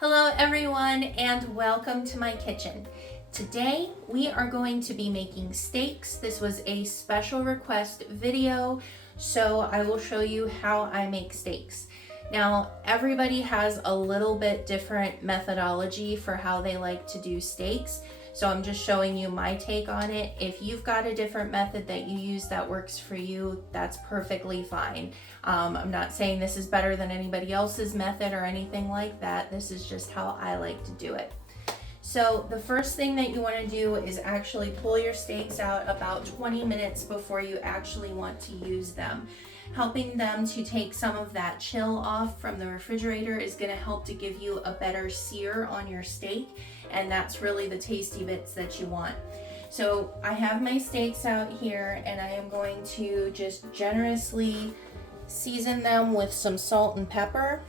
Hello everyone and welcome to my kitchen. Today we are going to be making steaks. This was a special request video, so I will show you how I make steaks. Now everybody has a little bit different methodology for how they like to do steaks, so I'm just showing you my take on it. If you've got a different method that you use that works for you, that's perfectly fine. I'm not saying this is better than anybody else's method or anything like that. This is just how I like to do it. So the first thing that you want to do is actually pull your steaks out about 20 minutes before you actually want to use them. Helping them to take some of that chill off from the refrigerator is going to help to give you a better sear on your steak, and that's really the tasty bits that you want. So I have my steaks out here and I am going to just generously season them with some salt and pepper.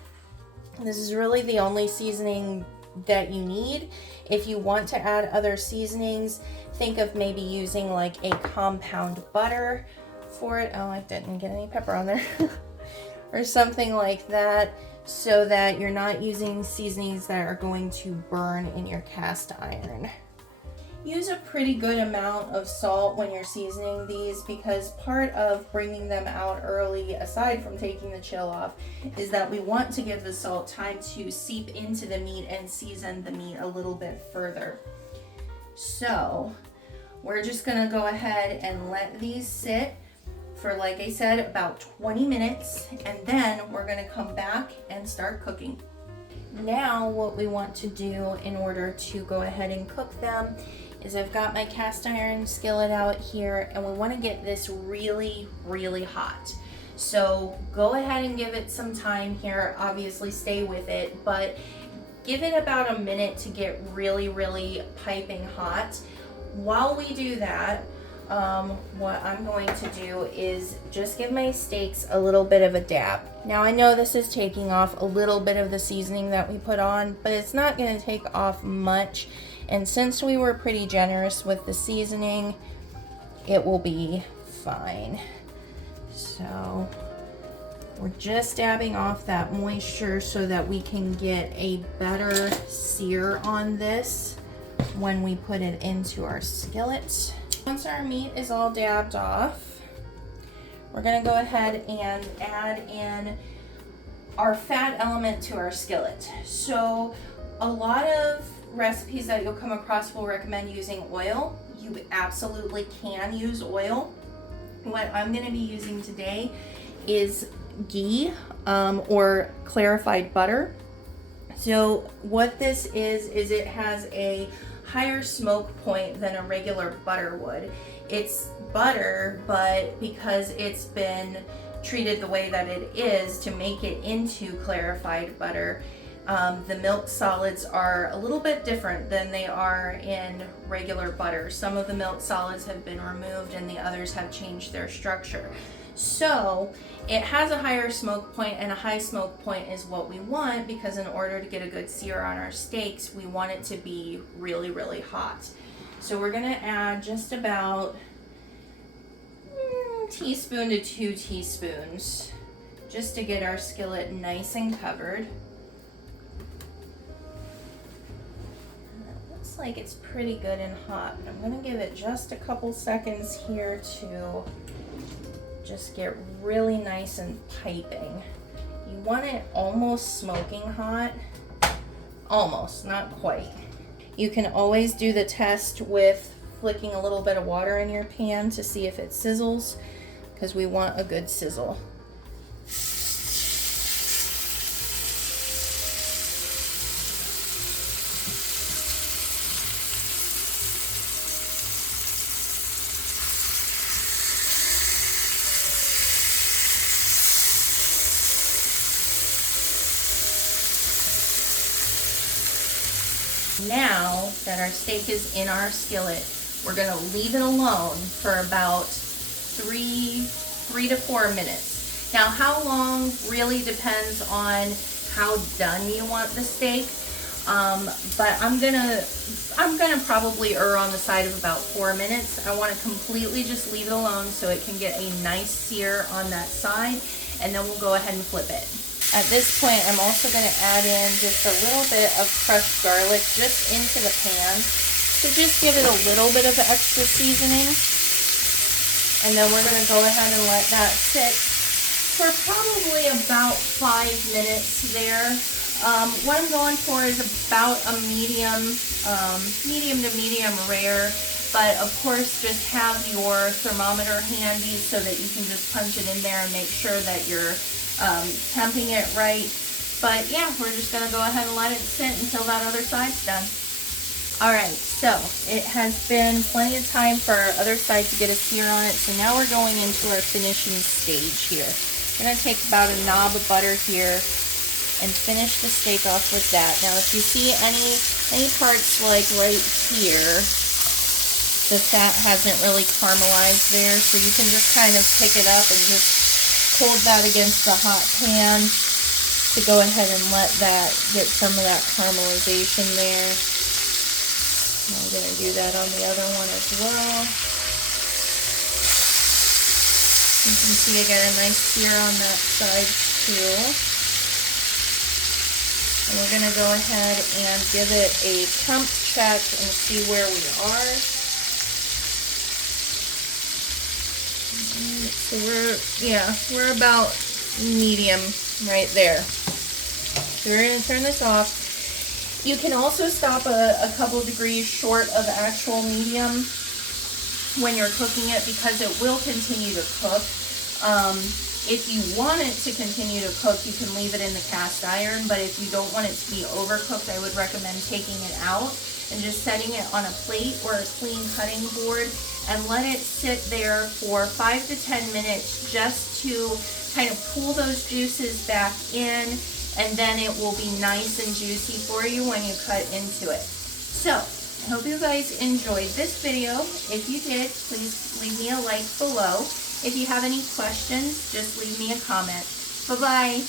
This is really the only seasoning that you need. If you want to add other seasonings, think of maybe using like a compound butter for it. Oh, I didn't get any pepper on there. Or something like that, so that you're not using seasonings that are going to burn in your cast iron. Use a pretty good amount of salt when you're seasoning these, because part of bringing them out early, aside from taking the chill off, is that we want to give the salt time to seep into the meat and season the meat a little bit further. So we're just gonna go ahead and let these sit for, like I said, about 20 minutes, and then we're gonna come back and start cooking. Now what we want to do in order to go ahead and cook them is I've got my cast iron skillet out here, and we want to get this really hot. So go ahead and give it some time here. Obviously stay with it, but give it about a minute to get really piping hot. While we do that, what I'm going to do is just give my steaks a little bit of a dab. Now I know this is taking off a little bit of the seasoning that we put on, but it's not going to take off much. And since we were pretty generous with the seasoning, it will be fine. So we're just dabbing off that moisture so that we can get a better sear on this when we put it into our skillet. Once our meat is all dabbed off, we're going to go ahead and add in our fat element to our skillet. So a lot of recipes that you'll come across will recommend using oil. You absolutely can use oil. What I'm going to be using today is ghee or clarified butter. So what this is it has a higher smoke point than a regular butter would. It's butter, but because it's been treated the way that it is to make it into clarified butter, the milk solids are a little bit different than they are in regular butter. Some of the milk solids have been removed and the others have changed their structure. So it has a higher smoke point, and a high smoke point is what we want, because in order to get a good sear on our steaks, we want it to be really hot. So we're gonna add just about a teaspoon to 2 teaspoons just to get our skillet nice and covered. Like it's pretty good and hot, but I'm going to give it just a couple seconds here to just get really nice and piping. You want it almost smoking hot. Almost, not quite. You can always do the test with flicking a little bit of water in your pan to see if it sizzles, because we want a good sizzle. Now that our steak is in our skillet, we're going to leave it alone for about 3 to 4 minutes. Now how long really depends on how done you want the steak, but I'm gonna probably err on the side of about 4 minutes. I want to completely just leave it alone so it can get a nice sear on that side, and then we'll go ahead and flip it. At this point, I'm also going to add in just a little bit of crushed garlic just into the pan to just give it a little bit of extra seasoning. And then we're going to go ahead and let that sit for probably about 5 minutes there. What I'm going for is about a medium to medium rare. But of course, just have your thermometer handy so that you can just punch it in there and make sure that you're temping it right. But yeah, we're just going to go ahead and let it sit until that other side's done. Alright, so it has been plenty of time for our other side to get a sear on it. So now we're going into our finishing stage here. We're going to take about a knob of butter here and finish the steak off with that. Now if you see any parts like right here, the fat hasn't really caramelized there, so you can just kind of pick it up and just hold that against the hot pan to go ahead and let that get some of that caramelization there. I'm going to do that on the other one as well. You can see I got a nice sear on that side too. And we're going to go ahead and give it a temp check and see where we are. So we're about medium right there. So we're going to turn this off. You can also stop a couple degrees short of actual medium when you're cooking it because it will continue to cook. If you want it to continue to cook, you can leave it in the cast iron, but if you don't want it to be overcooked, I would recommend taking it out and just setting it on a plate or a clean cutting board and let it sit there for 5 to 10 minutes just to kind of pull those juices back in, and then it will be nice and juicy for you when you cut into it. So, I hope you guys enjoyed this video. If you did, please leave me a like below. If you have any questions, just leave me a comment. Bye-bye.